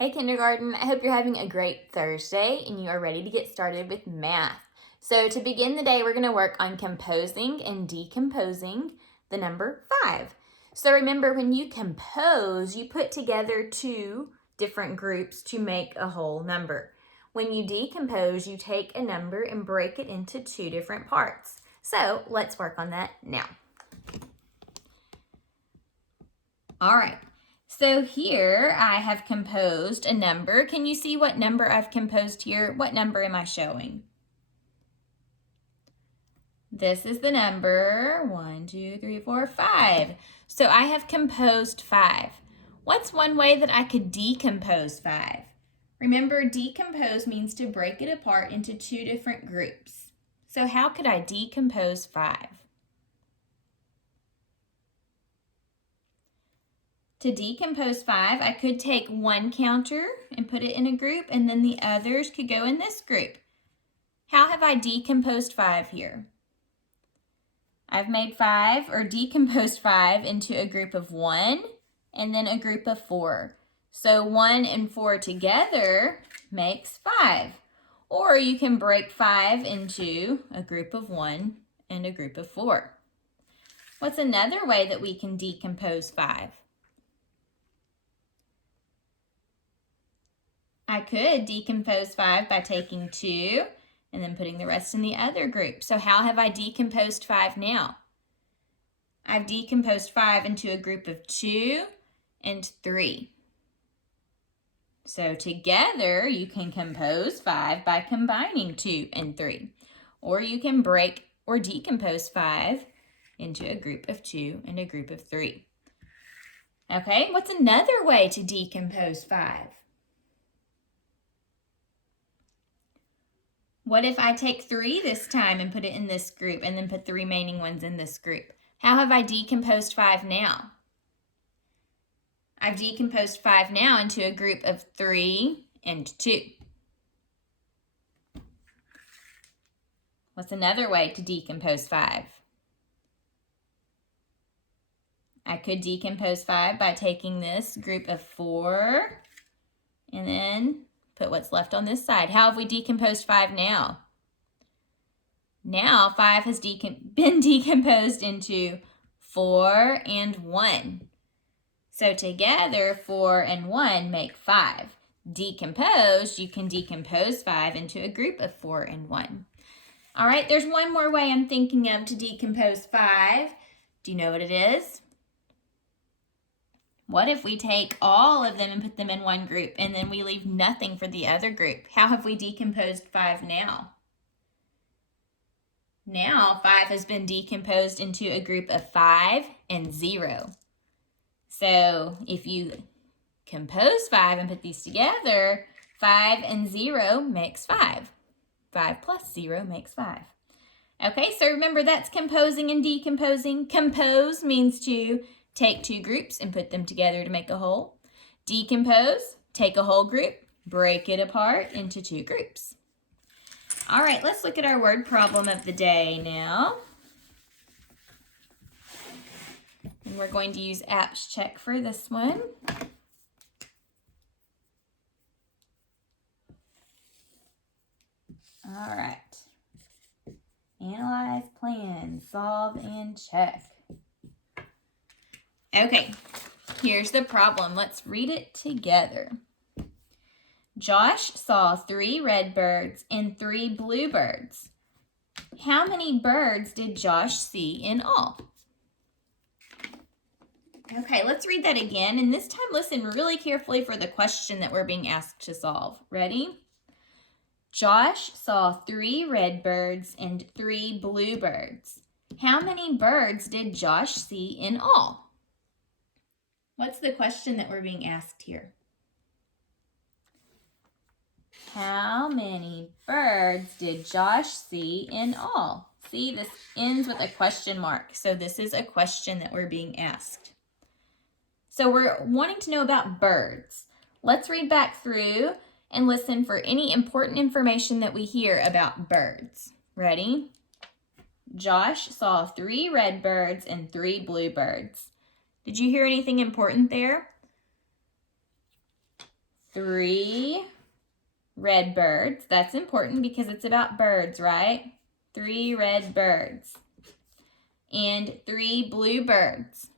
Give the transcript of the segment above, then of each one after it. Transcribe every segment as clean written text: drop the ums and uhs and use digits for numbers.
Hey kindergarten, I hope you're having a great Thursday and you are ready to get started with math. So to begin the day, we're going to work on composing and decomposing the number 5. So remember, when you compose, you put together two different groups to make a whole number. When you decompose, you take a number and break it into two different parts. So let's work on that now. All right. So here I have composed a number. Can you see what number I've composed here? What number am I showing? This is the number 1, 2, 3, 4, 5. So I have composed 5. What's one way that I could decompose 5? Remember, decompose means to break it apart into two different groups. So how could I decompose 5? To decompose 5, I could take one counter and put it in a group, and then the others could go in this group. How have I decomposed 5 here? I've made 5, or decomposed 5, into a group of 1 and then a group of 4. So 1 and 4 together makes 5. Or you can break 5 into a group of 1 and a group of 4. What's another way that we can decompose 5? I could decompose 5 by taking 2 and then putting the rest in the other group. So how have I decomposed 5 now? I've decomposed 5 into a group of 2 and 3. So together you can compose 5 by combining 2 and 3. Or you can break or decompose 5 into a group of 2 and a group of 3. Okay, what's another way to decompose 5? What if I take 3 this time and put it in this group and then put the remaining ones in this group? How have I decomposed 5 now? I've decomposed 5 now into a group of 3 and 2. What's another way to decompose 5? I could decompose 5 by taking this group of 4 and then put what's left on this side. How have we decomposed 5 now? Now 5 has been decomposed into 4 and 1. So together 4 and 1 make 5. Decomposed, you can decompose 5 into a group of 4 and 1. All right, there's one more way I'm thinking of to decompose 5. Do you know what it is? What if we take all of them and put them in one group and then we leave nothing for the other group? How have we decomposed 5 now? Now 5 has been decomposed into a group of 5 and 0. So if you compose 5 and put these together, 5 and 0 makes 5. 5 plus 0 makes 5. Okay, so remember that's composing and decomposing. Compose means to take two groups and put them together to make a whole. Decompose, take a whole group, break it apart into two groups. All right, let's look at our word problem of the day now. And we're going to use Apps Check for this one. All right. Analyze, plan, solve, and check. Okay, here's the problem. Let's read it together. Josh saw 3 red birds and 3 blue birds. How many birds did Josh see in all? Okay, let's read that again, and this time listen really carefully for the question that we're being asked to solve. Ready? Josh saw 3 red birds and 3 blue birds. How many birds did Josh see in all? What's the question that we're being asked here? How many birds did Josh see in all? See, this ends with a question mark, so this is a question that we're being asked. So we're wanting to know about birds. Let's read back through and listen for any important information that we hear about birds. Ready? Josh saw 3 red birds and 3 blue birds. Did you hear anything important there? 3 red birds. That's important because it's about birds, right? 3 red birds. And 3 blue birds.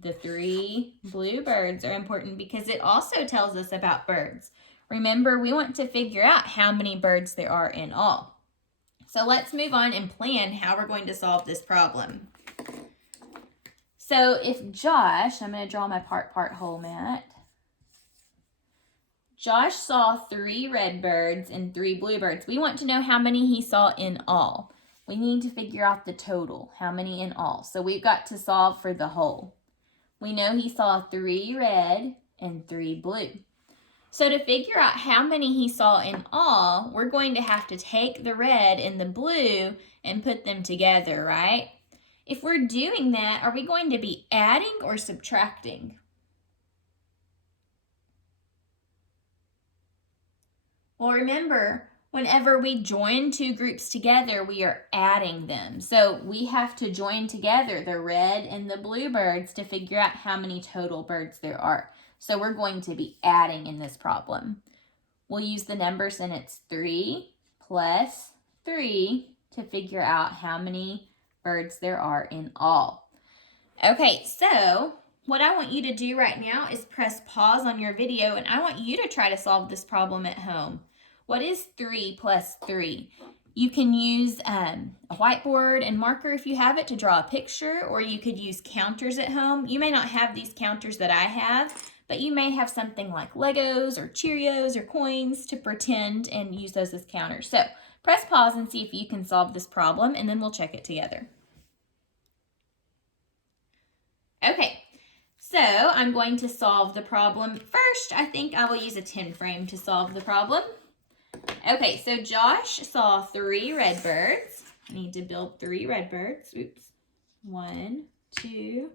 The 3 blue birds are important because it also tells us about birds. Remember, we want to figure out how many birds there are in all. So let's move on and plan how we're going to solve this problem. So if Josh, I'm going to draw my part whole mat. Josh saw 3 red birds and 3 blue birds. We want to know how many he saw in all. We need to figure out the total, how many in all. So we've got to solve for the whole. We know he saw 3 red and 3 blue. So to figure out how many he saw in all, we're going to have to take the red and the blue and put them together, right? If we're doing that, are we going to be adding or subtracting? Well, remember, whenever we join 2 groups together, we are adding them. So we have to join together the red and the blue birds to figure out how many total birds there are. So we're going to be adding in this problem. We'll use the numbers, and it's 3 plus 3 to figure out how many birds there are in all. Okay, so what I want you to do right now is press pause on your video, and I want you to try to solve this problem at home. What is 3 plus 3? You can use a whiteboard and marker if you have it to draw a picture, or you could use counters at home. You may not have these counters that I have, but you may have something like Legos or Cheerios or coins to pretend and use those as counters. So press pause and see if you can solve this problem, and then we'll check it together. Okay, so I'm going to solve the problem. First, I think I will use a 10 frame to solve the problem. Okay, so Josh saw 3 red birds. I need to build 3 red birds. Oops. 1, 2,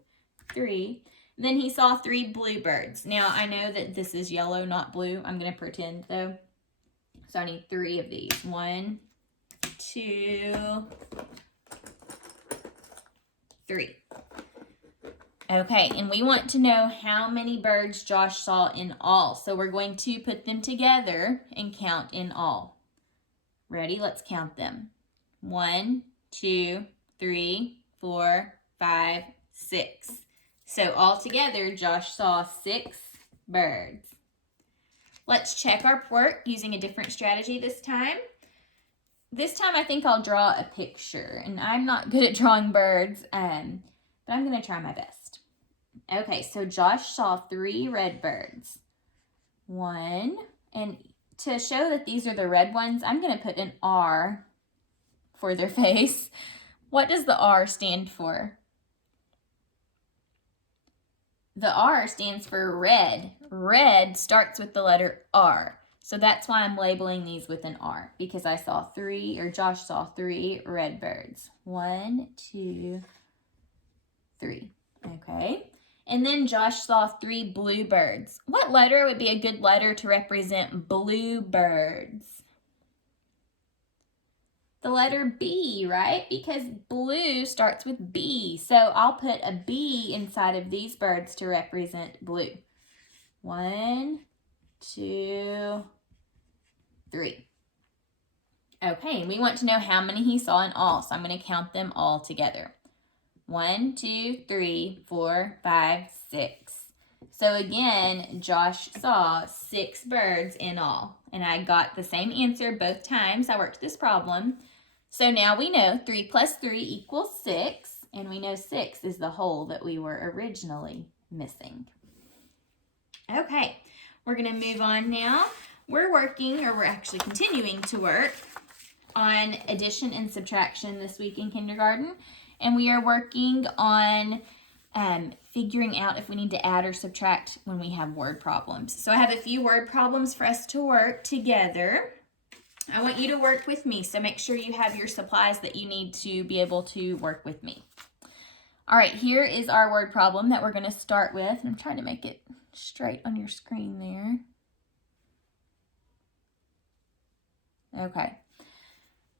3. Then he saw 3 blue birds. Now, I know that this is yellow, not blue. I'm going to pretend, though. So I need 3 of these. 1, 2, 3. Okay, and we want to know how many birds Josh saw in all. So we're going to put them together and count in all. Ready? Let's count them. 1, 2, 3, 4, 5, 6. So all together, Josh saw 6 birds. Let's check our work using a different strategy this time. This time I think I'll draw a picture, and I'm not good at drawing birds, but I'm going to try my best. Okay, so Josh saw 3 red birds. 1, and to show that these are the red ones, I'm going to put an R for their face. What does the R stand for? The R stands for red. Red starts with the letter R. So that's why I'm labeling these with an R, because I saw 3, or Josh saw 3 red birds. 1, 2, 3. Okay. And then Josh saw 3 blue birds. What letter would be a good letter to represent blue birds? The letter B, right? Because blue starts with B. So I'll put a B inside of these birds to represent blue. 1, 2, 3. Okay, and we want to know how many he saw in all. So I'm going to count them all together. 1, 2, 3, 4, 5, 6. So again, Josh saw 6 birds in all. And I got the same answer both times I worked this problem. So now we know 3 plus 3 equals 6. And we know 6 is the whole that we were originally missing. Okay, we're going to move on now. We're actually continuing to work on addition and subtraction this week in kindergarten. And we are working on figuring out if we need to add or subtract when we have word problems. So I have a few word problems for us to work together. I want you to work with me, so make sure you have your supplies that you need to be able to work with me. All right, here is our word problem that we're going to start with. I'm trying to make it straight on your screen there.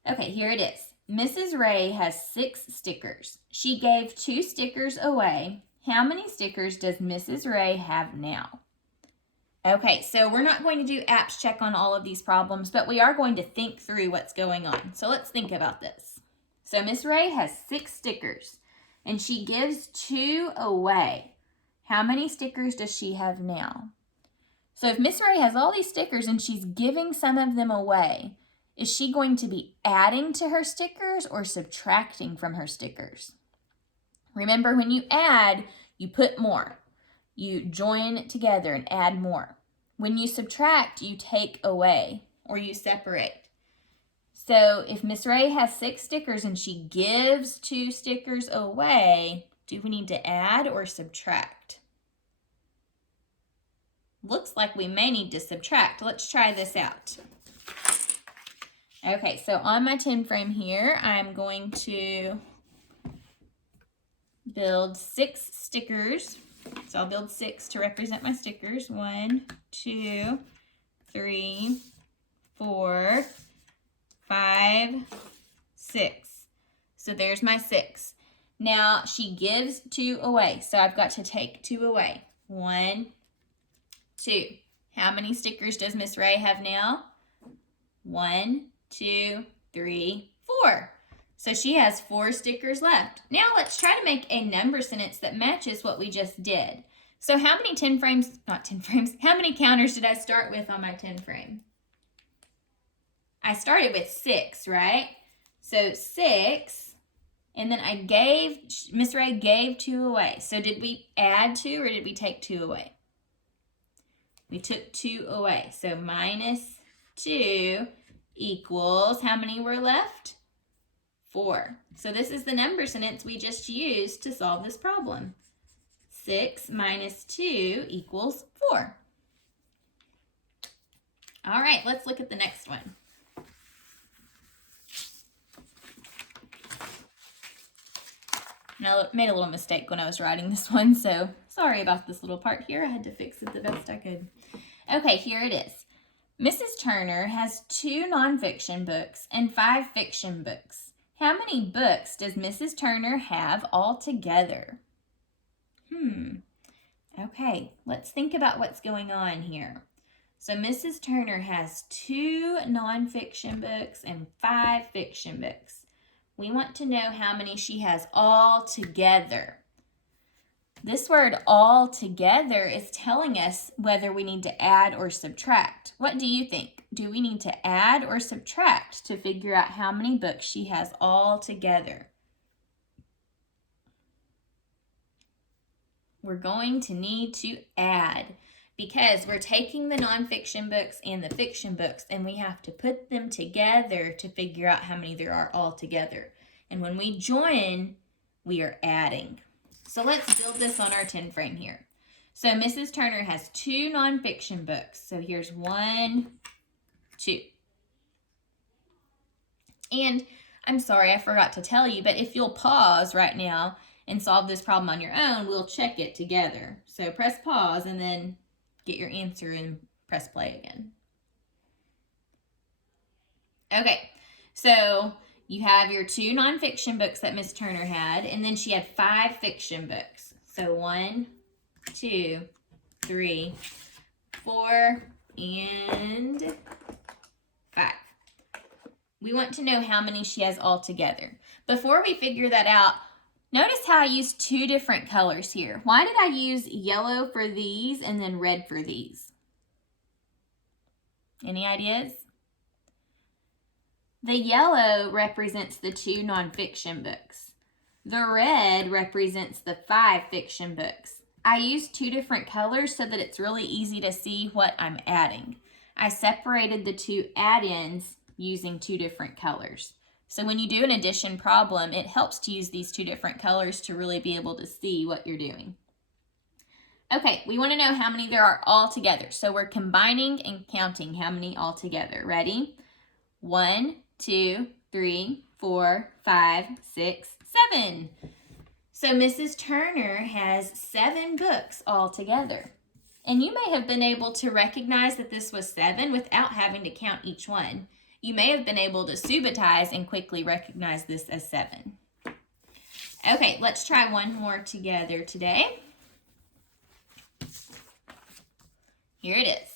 Okay, here it is. Mrs. Ray has 6 stickers. She gave 2 stickers away. How many stickers does Mrs. Ray have now? Okay, so we're not going to do apps check on all of these problems, but we are going to think through what's going on. So let's think about this. So Miss Ray has 6 stickers, and she gives 2 away. How many stickers does she have now? So if Miss Ray has all these stickers and she's giving some of them away, is she going to be adding to her stickers or subtracting from her stickers? Remember, when you add, you put more. You join together and add more. When you subtract, you take away or you separate. So if Miss Ray has 6 stickers and she gives 2 stickers away, do we need to add or subtract? Looks like we may need to subtract. Let's try this out. Okay, so on my 10 frame here, I'm going to build 6 stickers. So I'll build 6 to represent my stickers. 1, 2, 3, 4, 5, 6. So there's my 6. Now she gives 2 away. So I've got to take 2 away. 1, 2. How many stickers does Miss Ray have now? 1, 2, 3, 4. So she has 4 stickers left. Now let's try to make a number sentence that matches what we just did. So how many how many counters did I start with on my 10 frame? I started with 6, right? So 6, and then Miss Ray gave 2 away. So did we add 2 or did we take 2 away? We took 2 away. So minus 2 equals, how many were left? 4. So this is the number sentence we just used to solve this problem. 6 minus 2 equals 4. All right, let's look at the next one. Now, I made a little mistake when I was writing this one, so sorry about this little part here. I had to fix it the best I could. Okay, here it is. Mrs. Turner has 2 nonfiction books and 5 fiction books. How many books does Mrs. Turner have altogether? Okay, let's think about what's going on here. So Mrs. Turner has 2 nonfiction books and 5 fiction books. We want to know how many she has altogether. This word altogether is telling us whether we need to add or subtract. What do you think? Do we need to add or subtract to figure out how many books she has altogether? We're going to need to add because we're taking the nonfiction books and the fiction books and we have to put them together to figure out how many there are altogether. And when we join, we are adding. So let's build this on our 10 frame here. So Mrs. Turner has 2 nonfiction books. So here's 1, 2. And I'm sorry, I forgot to tell you, but if you'll pause right now and solve this problem on your own, we'll check it together. So press pause and then get your answer and press play again. Okay, so you have your 2 nonfiction books that Miss Turner had, and then she had 5 fiction books. So 1, 2, 3, 4, and 5. We want to know how many she has altogether. Before we figure that out, notice how I used 2 different colors here. Why did I use yellow for these and then red for these? Any ideas? The yellow represents the 2 nonfiction books. The red represents the 5 fiction books. I used 2 different colors so that it's really easy to see what I'm adding. I separated the 2 add-ins using 2 different colors. So when you do an addition problem, it helps to use these 2 different colors to really be able to see what you're doing. Okay, we want to know how many there are all together. So we're combining and counting how many all together. Ready? 1, 2, 3, 4, 5, 6, 7. So Mrs. Turner has 7 books altogether. And you may have been able to recognize that this was 7 without having to count each one. You may have been able to subbatize and quickly recognize this as 7. Okay, let's try one more together today. Here it is.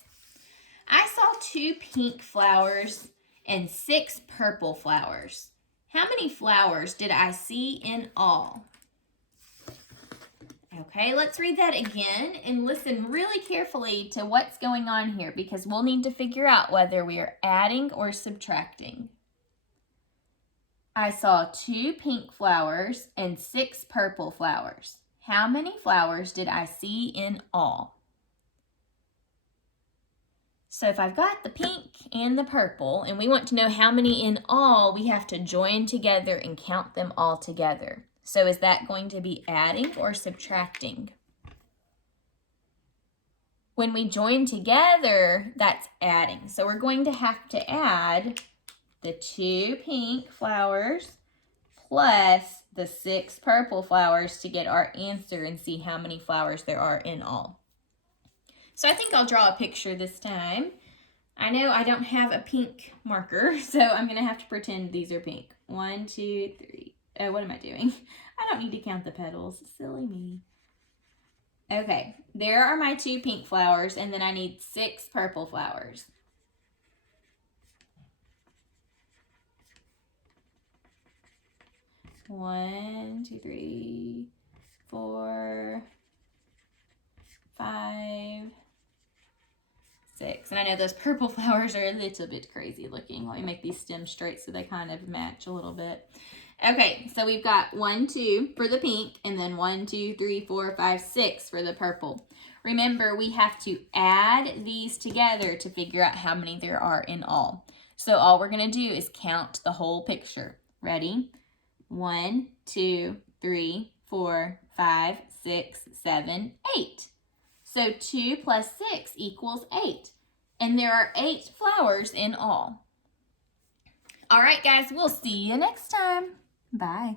I saw 2 pink flowers and 6 purple flowers. How many flowers did I see in all? Okay, let's read that again and listen really carefully to what's going on here because we'll need to figure out whether we are adding or subtracting. I saw 2 pink flowers and 6 purple flowers. How many flowers did I see in all? So if I've got the pink and the purple and we want to know how many in all, we have to join together and count them all together. So is that going to be adding or subtracting? When we join together, that's adding. So we're going to have to add the 2 pink flowers plus the 6 purple flowers to get our answer and see how many flowers there are in all. So I think I'll draw a picture this time. I know I don't have a pink marker, so I'm going to have to pretend these are pink. 1, 2, 3. Oh, what am I doing? I don't need to count the petals. Silly me. Okay, there are my 2 pink flowers, and then I need 6 purple flowers. One, 2, 3, 4, 5, 6. And I know those purple flowers are a little bit crazy looking. Let me make these stems straight so they kind of match a little bit. Okay, so we've got 1, 2 for the pink, and then 1, 2, 3, 4, 5, 6 for the purple. Remember, we have to add these together to figure out how many there are in all. So all we're going to do is count the whole picture. Ready? 1, 2, 3, 4, 5, 6, 7, 8. So 2 plus 6 equals 8. And there are 8 flowers in all. All right, guys, we'll see you next time. Bye.